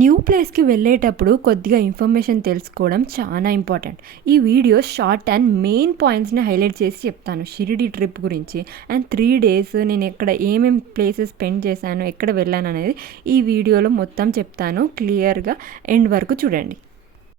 New ప్లేస్కి వెళ్ళేటప్పుడు కొద్దిగా ఇన్ఫర్మేషన్ తెలుసుకోవడం చాలా ఇంపార్టెంట్. ఈ వీడియో షార్ట్ అండ్ మెయిన్ పాయింట్స్ని హైలైట్ చేసి చెప్తాను షిరిడి ట్రిప్ గురించి. అండ్ 3 days నేను ఎక్కడ ఏమేమి ప్లేసెస్ స్పెండ్ చేశాను, ఎక్కడ వెళ్ళాను అనేది ఈ వీడియోలో మొత్తం చెప్తాను. క్లియర్గా ఎండ్ వరకు చూడండి.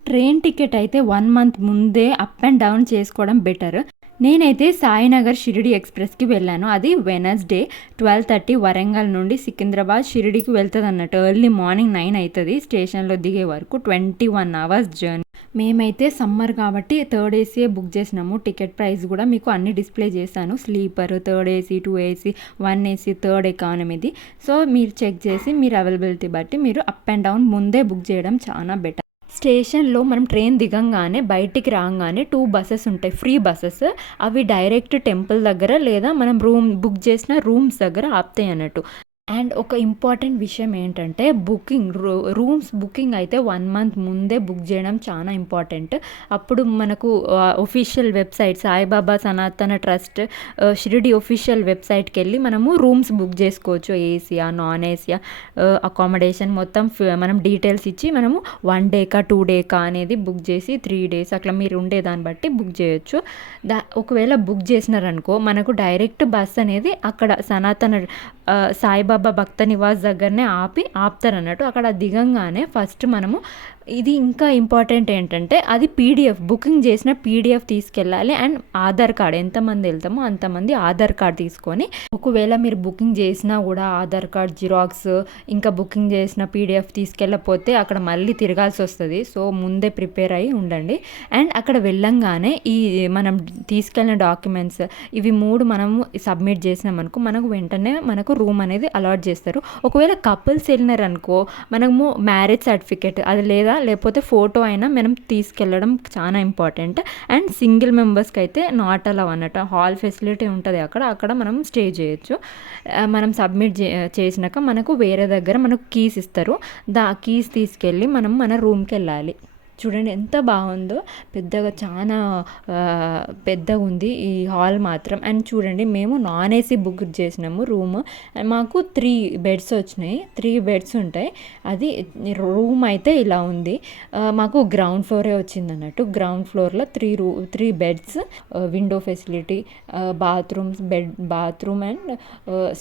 ట్రైన్ టికెట్ అయితే 1 month ముందే అప్ అండ్ డౌన్ చేసుకోవడం బెటర్. నేనైతే సాయినగర్ షిరిడి ఎక్స్ప్రెస్కి వెళ్ళాను. అది వెనస్డే 12:30 వరంగల్ నుండి సికింద్రాబాద్ షిరిడికి వెళ్తుంది అన్నట్టు. ఎర్లీ మార్నింగ్ 9 అవుతుంది స్టేషన్లో దిగే వరకు. 21 hours జర్నీ. మేమైతే సమ్మర్ కాబట్టి 3rd AC బుక్ చేసినాము. టికెట్ ప్రైస్ కూడా మీకు అన్ని డిస్ప్లే చేశాను. Sleeper, 3rd AC, 2 AC, 1 AC, 3rd ఎకానమీది. సో మీరు చెక్ చేసి మీరు అవైలబిలిటీ బట్టి మీరు అప్ అండ్ డౌన్ ముందే బుక్ చేయడం చాలా బెటర్. స్టేషన్లో మనం ట్రైన్ దిగంగానే బయటికి రాగానే 2 buses ఉంటాయి, ఫ్రీ బస్సెస్. అవి డైరెక్ట్ టెంపుల్ దగ్గర లేదా మనం బుక్ చేసిన రూమ్స్ దగ్గర ఆపుతాయి అన్నట్టు. అండ్ ఒక ఇంపార్టెంట్ విషయం ఏంటంటే రూమ్స్ బుకింగ్ అయితే 1 month ముందే బుక్ చేయడం చాలా ఇంపార్టెంట్. అప్పుడు మనకు ఒఫీషియల్ వెబ్సైట్ సాయిబాబా సనాతన ట్రస్ట్ షిరిడి ఒఫీషియల్ వెబ్సైట్కి వెళ్ళి మనము రూమ్స్ బుక్ చేసుకోవచ్చు. ఏసీయా, నాన్ ఏసీయా, అకామిడేషన్ మొత్తం మనం డీటెయిల్స్ ఇచ్చి మనము 1 day 2 day అనేది బుక్ చేసి 3 days అట్లా మీరు ఉండేదాన్ని బట్టి బుక్ చేయొచ్చు. ఒకవేళ బుక్ చేసినారనుకో మనకు డైరెక్ట్ బస్ అనేది అక్కడ సనాతన సాయిబాబా భక్త నివాస్ దగ్గరనే ఆపుతారు అన్నట్టు. అక్కడ దిగంగానే ఫస్ట్ మనము ఇది ఇంకా ఇంపార్టెంట్ ఏంటంటే అది పీడిఎఫ్ బుకింగ్ చేసిన పీడిఎఫ్ తీసుకెళ్ళాలి. అండ్ ఆధార్ కార్డ్, ఎంతమంది వెళ్తామో అంతమంది ఆధార్ కార్డ్ తీసుకొని, ఒకవేళ మీరు బుకింగ్ చేసినా కూడా ఆధార్ కార్డ్ జిరాక్స్ ఇంకా బుకింగ్ చేసిన పీడిఎఫ్ తీసుకెళ్ళకపోతే అక్కడ మళ్ళీ తిరగాల్సి వస్తుంది. సో ముందే ప్రిపేర్ అయ్యి ఉండండి. అండ్ అక్కడ వెళ్ళంగానే ఈ మనం తీసుకెళ్ళిన డాక్యుమెంట్స్ ఇవి 3 మనము సబ్మిట్ చేసినామనుకో మనకు వెంటనే మనకు రూమ్ అనేది అలాట్ చేస్తారు. ఒకవేళ కపుల్స్ వెళ్ళినారనుకో మనము మ్యారేజ్ సర్టిఫికేట్ అది లేకపోతే ఫోటో అయినా మనం తీసుకెళ్ళడం చాలా ఇంపార్టెంట్. అండ్ సింగిల్ మెంబర్స్కి అయితే నాట్ అలౌ అన్నట్టు. హాల్ ఫెసిలిటీ ఉంటుంది అక్కడ మనం స్టే చేయొచ్చు. మనం సబ్మిట్ చేసినాక మనకు వేరే దగ్గర మనకు కీస్ ఇస్తారు. కీస్ తీసుకెళ్ళి మనం మన రూమ్కి వెళ్ళాలి. చూడండి ఎంత బాగుందో, పెద్దగా చాలా పెద్దగా ఉంది ఈ హాల్ మాత్రం. అండ్ చూడండి మేము నాన్ ఏసీ బుక్ చేసినాము రూమ్. మాకు 3 beds వచ్చినాయి. 3 beds ఉంటాయి. అది రూమ్ అయితే ఇలా ఉంది. మాకు గ్రౌండ్ ఫ్లోరే వచ్చింది అన్నట్టు. గ్రౌండ్ ఫ్లోర్లో 3 beds, window facility, bathroom and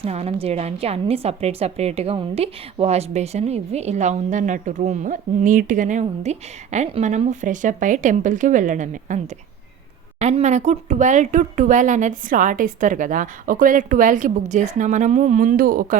స్నానం చేయడానికి అన్నీ సపరేట్గా ఉండి వాష్ బేసిన్ ఇవి ఇలా ఉందన్నట్టు. రూమ్ నీట్గానే ఉంది. అండ్ మనము ఫ్రెష్ అప్ అయ్యి టెంపుల్కి వెళ్ళడమే అంతే. అండ్ మనకు 12 to 12 అనేది స్లాట్ ఇస్తారు కదా. ఒకవేళ 12కి బుక్ చేసినా మనము ముందు ఒక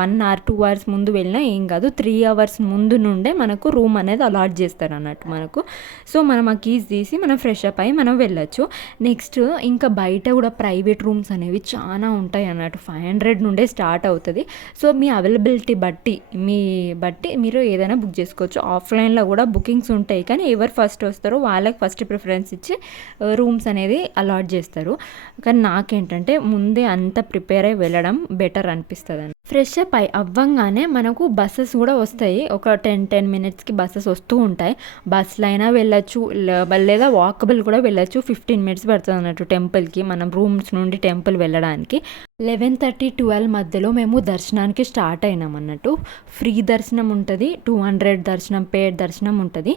1 hour 2 hours ముందు వెళ్ళినా ఏం కాదు. 3 hours ముందు నుండే మనకు రూమ్ అనేది అలాట్ చేస్తారు అన్నట్టు మనకు. సో మనం ఆ కీస్ తీసి మనం ఫ్రెష్ అప్ అయ్యి మనం వెళ్ళొచ్చు. నెక్స్ట్ ఇంకా బయట కూడా ప్రైవేట్ రూమ్స్ అనేవి చాలా ఉంటాయి అన్నట్టు. 500 నుండే స్టార్ట్ అవుతుంది. సో మీ అవైలబిలిటీ బట్టి మీరు ఏదైనా బుక్ చేసుకోవచ్చు. ఆఫ్లైన్లో కూడా బుకింగ్స్ ఉంటాయి, కానీ ఎవరు ఫస్ట్ వస్తారో వాళ్ళకి ఫస్ట్ ప్రిఫరెన్స్ ఇచ్చి రూమ్స్ అనేది అలాట్ చేస్తారు. కానీ నాకేంటంటే ముందే అంత ప్రిపేర్ అయ్యి వెళ్ళడం బెటర్ అనిపిస్తుంది. ఫ్రెష్ అప్ అవ్వంగానే మనకు బస్సెస్ కూడా వస్తాయి. ఒక 10 minutesకి బస్సెస్ వస్తూ ఉంటాయి. బస్సులో అయినా వెళ్ళచ్చు లేదా వాకబుల్ కూడా వెళ్ళచ్చు. 15 minutes పడుతుంది అన్నట్టు టెంపుల్కి, మనం రూమ్స్ నుండి టెంపుల్ వెళ్ళడానికి. 11:30-12 మధ్యలో మేము దర్శనానికి స్టార్ట్ అయినాం అన్నట్టు. ఫ్రీ దర్శనం ఉంటుంది, 200 దర్శనం, పేడ్ దర్శనం ఉంటుంది.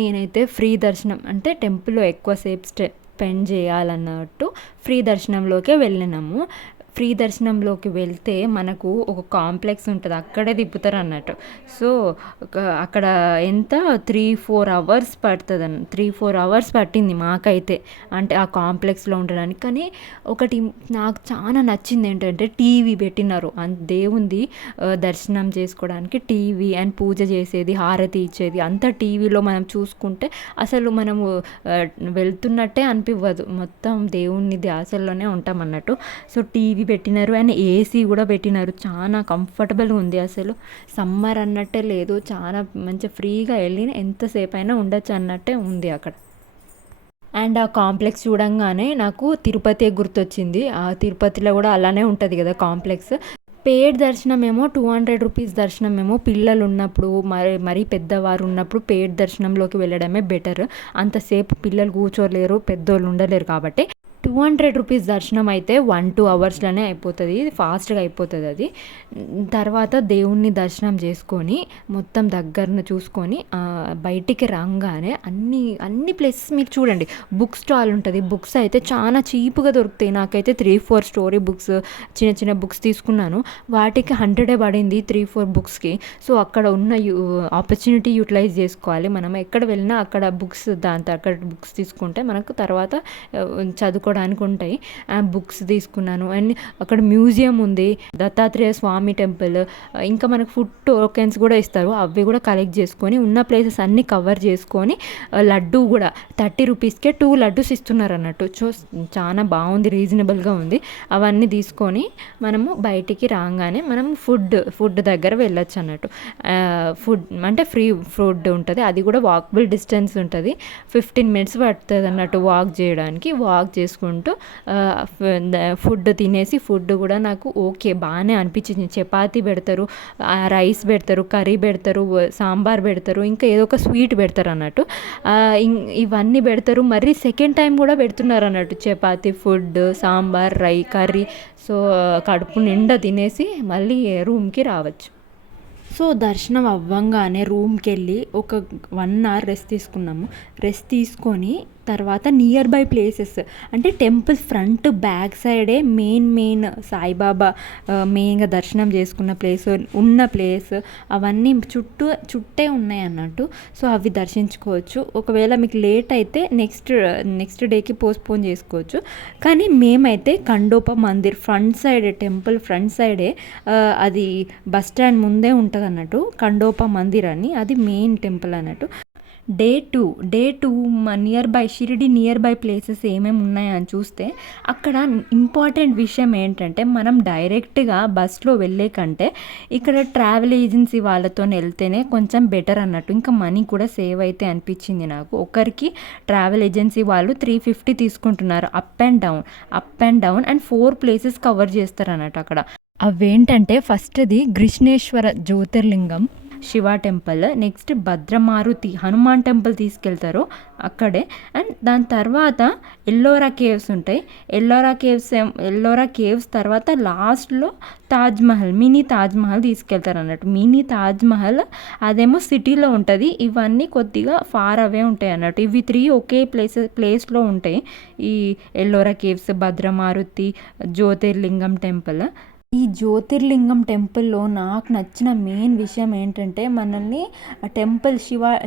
నేనైతే ఫ్రీ దర్శనం అంటే టెంపుల్లో ఎక్కువసేపు స్పెండ్ చేయాలన్నట్టు ఫ్రీ దర్శనంలోకే వెళ్ళినాము. ఫ్రీ దర్శనంలోకి వెళ్తే మనకు ఒక కాంప్లెక్స్ ఉంటుంది, అక్కడే తిప్పుతారు అన్నట్టు. సో అక్కడ ఎంత 3-4 hours పడుతుంది 3-4 hours పట్టింది మాకైతే, అంటే ఆ కాంప్లెక్స్లో ఉండడానికి. కానీ ఒకటి నాకు చాలా నచ్చింది ఏంటంటే టీవీ పెట్టినారు. దేవుంది దర్శనం చేసుకోవడానికి టీవీ అండ్ పూజ చేసేది, హారతి ఇచ్చేది అంతా టీవీలో మనం చూసుకుంటే అసలు మనము వెళ్తున్నట్టే అనిపివ్వదు. మొత్తం దేవుని ధ్యాసల్లోనే ఉంటాం అన్నట్టు. సో టీవీ పెట్టినారు అండ్ ఏసీ కూడా పెట్టినారు. చాలా కంఫర్టబుల్గా ఉంది. అసలు సమ్మర్ అన్నట్టే లేదు. చాలా మంచిగా ఫ్రీగా వెళ్ళి ఎంతసేపు అయినా ఉండొచ్చు అన్నట్టే ఉంది అక్కడ. అండ్ ఆ కాంప్లెక్స్ చూడంగానే నాకు తిరుపతి గుర్తొచ్చింది. ఆ తిరుపతిలో కూడా అలానే ఉంటుంది కదా కాంప్లెక్స్. పేడ్ దర్శనం ఏమో 200 రూపీస్ దర్శనం ఏమో పిల్లలు ఉన్నప్పుడు మరీ పెద్దవారు ఉన్నప్పుడు పేడ్ దర్శనంలోకి వెళ్ళడమే బెటర్. అంతసేపు పిల్లలు కూర్చోలేరు, పెద్దోళ్ళు ఉండలేరు కాబట్టి రూ. 200 దర్శనం అయితే 1-2 అవర్స్‌లోనే అయిపోతది. ఫాస్ట్‌గా అయిపోతది అది. తర్వాత దేవుడిని దర్శనం చేసుకొని, మొత్తం దగ్గరన చూసుకొని బయటికి రాంగానే అన్ని ప్లేసెస్ మీరు చూడండి. బుక్ స్టాల్ ఉంటది. బుక్స్ అయితే చాలా చీప్‌గా దొరుకుతాయి. నాకైతే 3-4 స్టోరీ బుక్స్, చిన్న చిన్న బుక్స్ తీసుకున్నాను. వాటికి 100 పడింది 3-4 బుక్స్‌కి. సో, అక్కడ ఉన్న ఆపర్చునిటీ యుటిలైజ్ చేసుకోవాలి. మనం ఎక్కడ వెళ్ళినా అక్కడ బుక్స్ దాంతో అక్కడ బుక్స్ తీసుకుంటే మనకు తర్వాత చదువుకోవడానికి ఉంటాయి. బుక్స్ తీసుకున్నాను. అండ్ అక్కడ మ్యూజియం ఉంది, దత్తాత్రేయ స్వామి టెంపుల్, ఇంకా మనకు ఫుడ్ టోకెన్స్ కూడా ఇస్తారు. అవి కూడా కలెక్ట్ చేసుకొని ఉన్న ప్లేసెస్ అన్నీ కవర్ చేసుకొని లడ్డు కూడా 30 రూపీస్కే 2 లడ్డూస్ ఇస్తున్నారు అన్నట్టు. సో, చాలా బాగుంది, రీజనబుల్గా ఉంది. అవన్నీ తీసుకొని మనము బయటికి రాగానే మనం ఫుడ్ దగ్గర వెళ్ళొచ్చు అన్నట్టు. ఫుడ్ అంటే ఫ్రీ ఫుడ్ ఉంటుంది. అది కూడా వాకబుల్ డిస్టెన్స్ ఉంటుంది. 15 మినిట్స్ పడుతుంది అన్నట్టు వాక్ చేయడానికి. వాక్ చేసుకుంటూ ఫుడ్ తినేసి, ఫుడ్ కూడా నాకు ఓకే బాగానే అనిపించింది. చపాతీ పెడతారు, రైస్ పెడతారు, కర్రీ పెడతారు, సాంబార్ పెడతారు, ఇంకా ఏదో ఒక స్వీట్ పెడతారు అన్నట్టు. ఇవన్నీ పెడతారు. మరీ సెకండ్ టైం కూడా పెడుతున్నారు అన్నట్టు chapati, food, sambar, curry. So, కడుపు నిండా తినేసి మళ్ళీ రూమ్కి రావచ్చు. సో, దర్శనం అవ్వంగానే రూమ్కి వెళ్ళి ఒక 1 అవర్ రెస్ట్ తీసుకున్నాము. రెస్ట్ తీసుకొని తర్వాత నియర్ బై ప్లేసెస్ అంటే టెంపుల్ ఫ్రంట్ బ్యాక్ సైడే మెయిన్ సాయిబాబా మెయిన్గా దర్శనం చేసుకున్న ప్లేస్ అవన్నీ చుట్టే ఉన్నాయి అన్నట్టు. సో, అవి దర్శించుకోవచ్చు. ఒకవేళ మీకు లేట్ అయితే నెక్స్ట్ డేకి పోస్ట్పోన్ చేసుకోవచ్చు. కానీ మేమైతే ఖండోపా మందిర్ టెంపుల్ ఫ్రంట్ సైడే అది బస్ స్టాండ్ ముందే ఉంటుంది అన్నట్టు. ఖండోపా మందిర్ అని, అది మెయిన్ టెంపుల్ అన్నట్టు. Day two Shirdi near by places ఏమేమి ఉన్నాయని చూస్తే అక్కడ ఇంపార్టెంట్ విషయం ఏంటంటే మనం డైరెక్ట్గా బస్లో వెళ్ళే కంటే ఇక్కడ ట్రావెల్ ఏజెన్సీ వాళ్ళతో వెళ్తేనే కొంచెం బెటర్ అన్నట్టు. ఇంకా మనీ కూడా సేవ్ అయితే అనిపించింది నాకు. ఒకరికి ట్రావెల్ ఏజెన్సీ వాళ్ళు 350 తీసుకుంటున్నారు up and down and 4 places cover చేస్తారు అన్నట్టు అక్కడ. అవేంటంటే ఫస్ట్ది కృష్ణేశ్వర జ్యోతిర్లింగం Shiva temple, next Bhadramaruti Hanuman temple తీసుకెళ్తారు అక్కడే. అండ్ దాని తర్వాత ఎల్లోరా కేవ్స్ ఉంటాయి. ఎల్లోరా కేవ్స్ తర్వాత లాస్ట్లో మినీ తాజ్మహల్ తీసుకెళ్తారు అన్నట్టు. మినీ తాజ్మహల్ అదేమో సిటీలో ఉంటుంది. ఇవన్నీ కొద్దిగా ఫార్ అవే ఉంటాయి అన్నట్టు. ఇవి 3 ఒకే ప్లేస్లో ఉంటాయి. ఈ ఎల్లోరా కేవ్స్, భద్రమారుతి, జ్యోతిర్లింగం టెంపుల్. ఈ జ్యోతిర్లింగం టెంపుల్లో నాకు నచ్చిన మెయిన్ విషయం ఏంటంటే మనల్ని టెంపుల్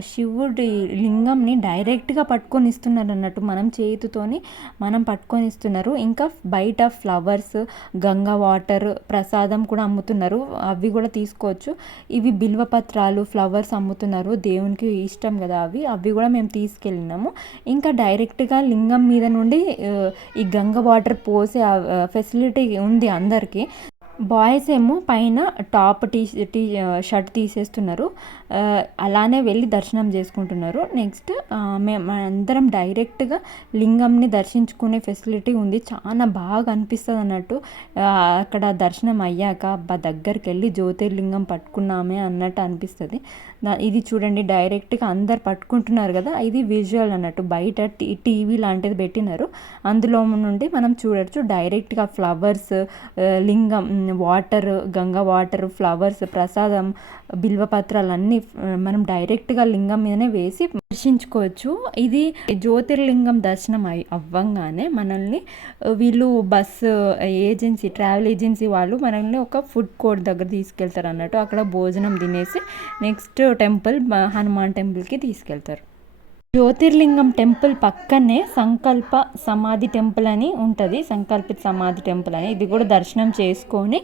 శివుడి లింగంని డైరెక్ట్గా పట్టుకొని ఇస్తున్నారు అన్నట్టు. మనం చేతితోని పట్టుకొని ఇస్తున్నారు. ఇంకా బయట ఫ్లవర్స్, గంగా వాటర్, ప్రసాదం కూడా అమ్ముతున్నారు. అవి కూడా తీసుకోవచ్చు. ఇవి బిల్వపత్రాలు, ఫ్లవర్స్ అమ్ముతున్నారు. దేవునికి ఇష్టం కదా అవి కూడా మేము తీసుకెళ్ళినాము. ఇంకా డైరెక్ట్గా లింగం మీద నుండి ఈ గంగా వాటర్ పోసే ఫెసిలిటీ ఉంది అందరికీ. బాయ్స్ ఏమో పైన టాప్ షర్ట్ తీసేస్తున్నారు. అలానే వెళ్ళి దర్శనం చేసుకుంటున్నారు. నెక్స్ట్ మేము అందరం డైరెక్ట్గా లింగంని దర్శించుకునే ఫెసిలిటీ ఉంది. చాలా బాగా అనిపిస్తుంది అన్నట్టు. అక్కడ దర్శనం అయ్యాక దగ్గరికి వెళ్ళి జ్యోతిర్లింగం పట్టుకున్నామే అన్నట్టు అనిపిస్తుంది. ఇది చూడండి, డైరెక్ట్గా అందరు పట్టుకుంటున్నారు కదా, ఇది విజువల్ అన్నట్టు. బయట టీవీ లాంటిది పెట్టినారు, అందులో నుండి మనం చూడొచ్చు. డైరెక్ట్గా ఫ్లవర్స్, లింగం, వాటర్, గంగా వాటర్, ఫ్లవర్స్, ప్రసాదం, బిల్వపత్రాలు అన్నీ మనం డైరెక్ట్గా లింగం మీదనే వేసి దర్శించుకోవచ్చు. ఇది జ్యోతిర్లింగం దర్శనం అవ్వంగానే మనల్ని వీళ్ళు ట్రావెల్ ఏజెన్సీ వాళ్ళు మనల్ని ఒక ఫుడ్ కోర్ట్ దగ్గర తీసుకెళ్తారు అన్నట్టు. అక్కడ భోజనం తినేసి నెక్స్ట్ టెంపుల్ హనుమాన్ టెంపుల్కి తీసుకెళ్తారు. జ్యోతిర్లింగం టెంపుల్ పక్కనే సంకల్ప సమాధి టెంపుల్ అని ఉంటుంది. సంకల్పిత సమాధి టెంపుల్ అని, ఇది కూడా దర్శనం చేసుకొని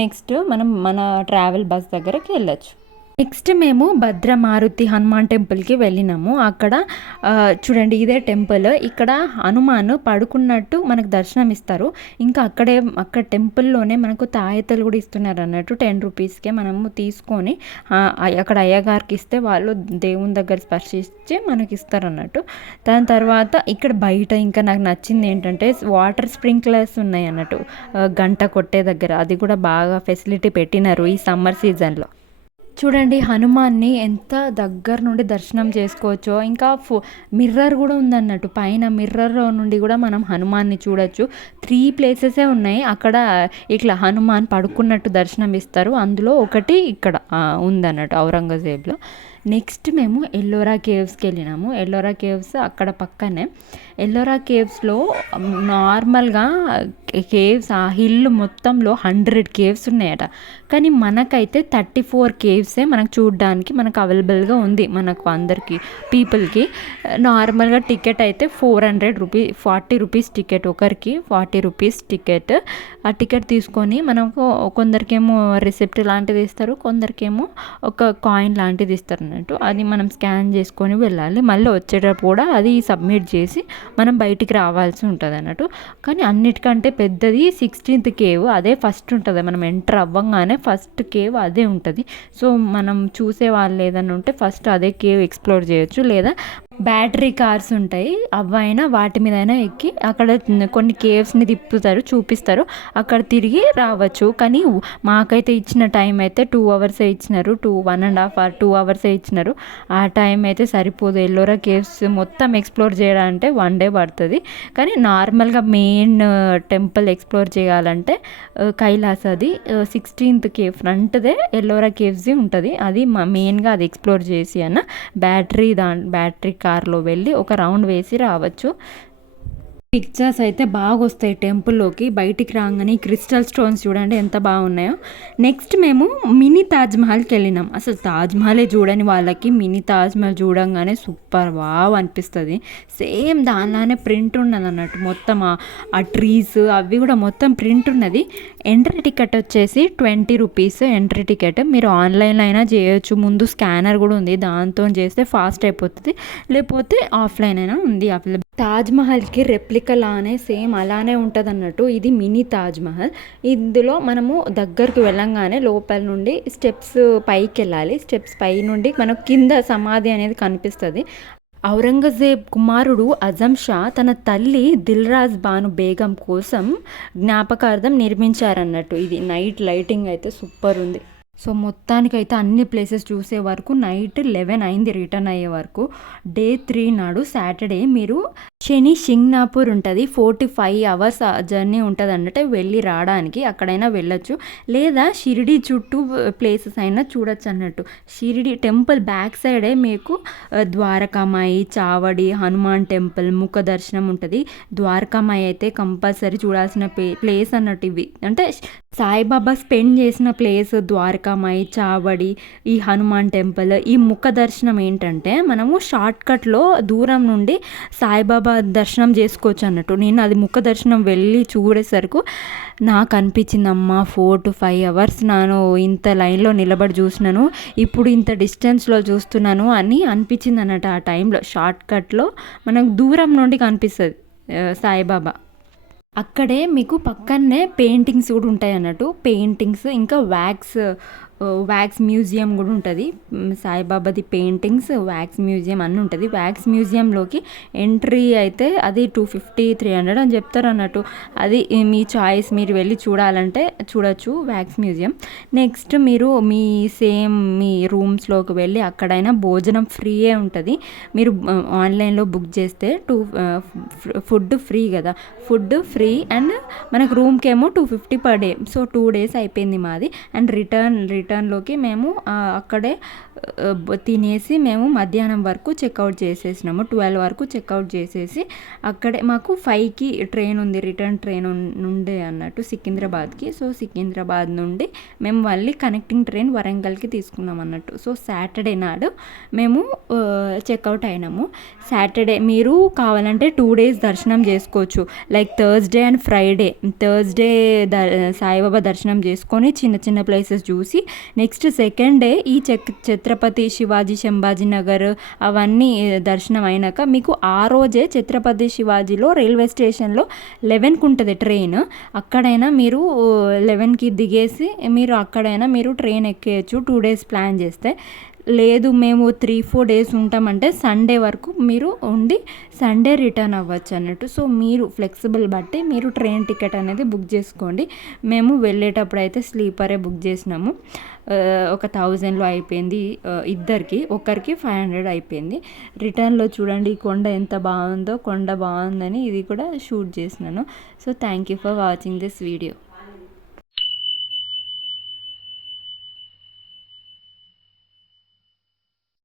నెక్స్ట్ మనం మన ట్రావెల్ బస్ దగ్గరకి వెళ్ళచ్చు. నెక్స్ట్ మేము భద్రమారుతి హనుమాన్ టెంపుల్కి వెళ్ళినాము. అక్కడ చూడండి, ఇదే టెంపుల్. ఇక్కడ హనుమాన్ పడుకున్నట్టు మనకు దర్శనం ఇస్తారు. ఇంకా అక్కడ టెంపుల్లోనే మనకు తాయెత్తలు కూడా ఇస్తున్నారు అన్నట్టు. 10 రూపీస్కే మనము తీసుకొని అక్కడ అయ్యగారికి ఇస్తే వాళ్ళు దేవుని దగ్గర స్పర్శించి మనకి ఇస్తారు అన్నట్టు. దాని తర్వాత ఇక్కడ బయట ఇంకా నాకు నచ్చింది ఏంటంటే వాటర్ స్ప్రింక్లర్స్ ఉన్నాయి అన్నట్టు గంట కొట్టే దగ్గర. అది కూడా బాగా ఫెసిలిటీ పెట్టినారు ఈ సమ్మర్ సీజన్లో. చూడండి హనుమాన్‌ని ఎంత దగ్గర నుండి దర్శనం చేసుకోవచ్చో. ఇంకా మిర్రర్ గూడా ఉందన్నట్టు. పైన మిర్రర్‌లో నుండి గూడా మనం హనుమాన్‌ని చూడొచ్చు. 3 ప్లేసెసే ఉన్నాయి. అక్కడ ఇట్లా హనుమాన్ పడుకున్నట్టు దర్శనం ఇస్తారు. అందులో ఒకటి ఇక్కడ ఉందన్నట్టు ఔరంగజేబ్‌లో. నెక్స్ట్ మేము ఎల్లోరా కేవ్స్‌కెళ్ళినాము. ఎల్లోరా కేవ్స్ అక్కడ పక్కనే. ఎల్లోరా కేవ్స్‌లో నార్మల్‌గా కేవ్స్ ఆ హిల్ మొత్తంలో 100 కేవ్స్ ఉన్నాయట. కానీ మనకైతే 34 కేవ్సే మనకు చూడడానికి మనకు అవైలబుల్‌గా ఉంది. మనకు అందరికి పీపుల్‌కి. నార్మల్‌గా టికెట్ అయితే 400 రూపీస్ 40 రూపీస్ టికెట్ ఒకరికి 40 రూపీస్ టికెట్. ఆ టికెట్ తీసుకొని మనకు కొందరికేమో రిసిప్ట్ లాంటిది ఇస్తారు. కొందరికేమో ఒక కాయిన్ లాంటిది ఇస్తారు అన్నట్టు. అది మనం స్కాన్ చేసుకొని వెళ్ళాలి. మళ్ళీ వచ్చేటప్పుడు కూడా అది సబ్మిట్ చేసి మనం బయటికి రావాల్సి ఉంటుంది అన్నట్టు. కానీ అన్నిటికంటే పెద్దది 16th కేవ్. అదే ఫస్ట్ ఉంటుంది. మనం ఎంటర్ అవ్వంగానే ఫస్ట్ కేవ్ అదే ఉంటుంది. సో మనం చూసే వాళ్ళు ఏదైనా ఉంటే ఫస్ట్ అదే కేవ్ ఎక్స్ప్లోర్ చేయొచ్చు. లేదా బ్యాటరీ కార్స్ ఉంటాయి. అవైనా వాటి మీదైనా ఎక్కి అక్కడ కొన్ని కేవ్స్‌ని తిప్పుతారు, చూపిస్తారు. అక్కడ తిరిగి రావచ్చు. కానీ మాకైతే ఇచ్చిన టైం అయితే 2 అవర్సే ఇచ్చినారు. 1.5 అవర్ 2 అవర్సే ఇచ్చినారు. ఆ టైం అయితే సరిపోదు. ఎల్లోరా కేవ్స్ మొత్తం ఎక్స్ప్లోర్ చేయాలంటే 1 డే పడుతుంది. కానీ నార్మల్గా మెయిన్ టెంపుల్ ఎక్స్ప్లోర్ చేయాలంటే కైలాస్ అది 16th కేవ్ ఫ్రంట్దే ఎల్లోరా కేవ్స్ ఉంటుంది. అది మెయిన్గా అది ఎక్స్ప్లోర్ చేసి బ్యాటరీ కార్లో వెళ్ళి ఒక రౌండ్ వేసి రావచ్చు. పిక్చర్స్ అయితే బాగా వస్తాయి టెంపుల్లోకి. బయటికి రాగానే క్రిస్టల్ స్టోన్స్ చూడండి ఎంత బాగున్నాయో. నెక్స్ట్ మేము మినీ తాజ్మహల్కి వెళ్ళినాం. అసలు తాజ్మహలే చూడని వాళ్ళకి మినీ తాజ్మహల్ చూడంగానే సూపర్ వావ్ అనిపిస్తుంది. సేమ్ దానిలానే ప్రింట్ ఉన్నది అన్నట్టు. మొత్తం ఆ ట్రీస్ అవి కూడా మొత్తం ప్రింట్ ఉన్నది. ఎంట్రీ టికెట్ వచ్చేసి 20 రూపీస్ ఎంట్రీ టికెట్. మీరు ఆన్లైన్లో అయినా చేయొచ్చు. ముందు స్కానర్ కూడా ఉంది. దాంతో చేస్తే ఫాస్ట్ అయిపోతుంది. లేకపోతే ఆఫ్లైన్ అయినా ఉంది అవైలబుల్. తాజ్మహల్కి రెప్లికా లానే సేమ్ అలానే ఉంటుంది అన్నట్టు. ఇది మినీ తాజ్మహల్. ఇందులో మనము దగ్గరికి వెళ్ళంగానే లోపల నుండి స్టెప్స్ పైకి వెళ్ళాలి. స్టెప్స్ పై నుండి మనకు కింద సమాధి అనేది కనిపిస్తుంది. ఔరంగజేబ్ కుమారుడు అజం షా తన తల్లి దిల్రాజ్ బాను బేగం కోసం జ్ఞాపకార్థం నిర్మించారన్నట్టు. ఇది నైట్ లైటింగ్ అయితే సూపర్ ఉంది. సో మొత్తానికైతే అన్ని ప్లేసెస్ చూసే వరకు నైట్ 11 అయింది రిటర్న్ అయ్యే వరకు. డే 3 నాడు సాటర్డే మీరు శని షింగ్నాపూర్ ఉంటుంది. 45 అవర్స్ జర్నీ ఉంటుంది అన్నట్టు వెళ్ళి రావడానికి. అక్కడైనా వెళ్ళొచ్చు. లేదా షిరిడి చుట్టూ ప్లేసెస్ అయినా చూడొచ్చు అన్నట్టు. షిరిడి టెంపుల్ బ్యాక్ సైడే మీకు ద్వారకామాయి, చావడి, హనుమాన్ టెంపుల్, ముఖ దర్శనం ఉంటుంది. ద్వారకామాయి అయితే కంపల్సరీ చూడాల్సిన ప్లేస్ అన్నట్టు. ఇవి అంటే సాయిబాబా స్పెండ్ చేసిన ప్లేస్ ద్వారకామాయి, చావడి, ఈ హనుమాన్ టెంపుల్. ఈ ముఖ దర్శనం ఏంటంటే మనము షార్ట్కట్లో దూరం నుండి సాయిబాబా దర్శనం చేసుకోవచ్చు అన్నట్టు. నేను అది ముఖ దర్శనం వెళ్ళి చూడేసరికి నాకు అనిపించింది, అమ్మ 4 to 5 అవర్స్ నేను ఇంత లైన్లో నిలబడి చూసినాను, ఇప్పుడు ఇంత డిస్టెన్స్లో చూస్తున్నాను అని అనిపించింది అన్నట్టు. ఆ టైంలో షార్ట్కట్లో మనకు దూరం నుండి కనిపిస్తుంది సాయిబాబా. అక్కడే మీకు పక్కనే పెయింటింగ్స్ కూడా ఉంటాయి అన్నట్టు. పెయింటింగ్స్ ఇంకా వ్యాక్స్ మ్యూజియం కూడా ఉంటుంది. సాయిబాబాది పెయింటింగ్స్, వ్యాక్స్ మ్యూజియం అన్నీ ఉంటుంది. వ్యాక్స్ మ్యూజియంలోకి ఎంట్రీ అయితే అది 250, 300 అని చెప్తారు అన్నట్టు. అది మీ చాయిస్. మీరు వెళ్ళి చూడాలంటే చూడొచ్చు వ్యాక్స్ మ్యూజియం. నెక్స్ట్ మీరు మీ రూమ్స్లోకి వెళ్ళి అక్కడైనా భోజనం ఫ్రీయే ఉంటుంది. మీరు ఆన్లైన్లో బుక్ చేస్తే ఫుడ్ ఫ్రీ కదా, ఫుడ్ ఫ్రీ. అండ్ మనకు రూమ్కేమో 250 పర్ డే. సో 2 days అయిపోయింది మాది. అండ్ రిటర్న్లోకి మేము అక్కడే తినేసి మేము మధ్యాహ్నం వరకు చెక్అవుట్ చేసేసినాము. 12 వరకు చెక్అవుట్ చేసేసి అక్కడే మాకు 5కి ట్రైన్ ఉంది, రిటర్న్ ట్రైన్ ఉండే అన్నట్టు సికింద్రాబాద్కి. సో సికింద్రాబాద్ నుండి మేము మళ్ళీ కనెక్టింగ్ ట్రైన్ వరంగల్కి తీసుకున్నాం అన్నట్టు. సో సాటర్డే నాడు మేము చెక్అవుట్ అయినాము. సాటర్డే మీరు కావాలంటే 2 days దర్శనం చేసుకోవచ్చు. Like Thursday and Friday. Thursday Saibaba దర్శనం చేసుకొని చిన్న చిన్న ప్లేసెస్ చూసి నెక్స్ట్ సెకండ్ డే ఈ ఛత్రపతి శివాజీ సంభాజీనగర్ అవన్నీ దర్శనం అయినాక మీకు ఆ రోజే ఛత్రపతి శివాజీలో రైల్వే స్టేషన్లో 11కి ఉంటుంది ట్రైన్. అక్కడైనా మీరు 11కి దిగేసి మీరు అక్కడైనా మీరు ట్రైన్ ఎక్కేయచ్చు 2 days ప్లాన్ చేస్తే. లేదు మేము 3-4 డేస్ ఉంటామంటే సండే వరకు మీరు ఉండి సండే రిటర్న్ అవ్వచ్చు అన్నట్టు. సో మీరు ఫ్లెక్సిబుల్ బట్టి మీరు ట్రైన్ టికెట్ అనేది బుక్ చేసుకోండి. మేము వెళ్ళేటప్పుడు అయితే స్లీపరే బుక్ చేసినాము. ఒక 1000లో అయిపోయింది ఇద్దరికి, ఒకరికి 500 అయిపోయింది. రిటర్న్లో చూడండి ఈ కొండ ఎంత బాగుందో, కొండ బాగుందని ఇది కూడా షూట్ చేసినాను. So thank you for watching this video.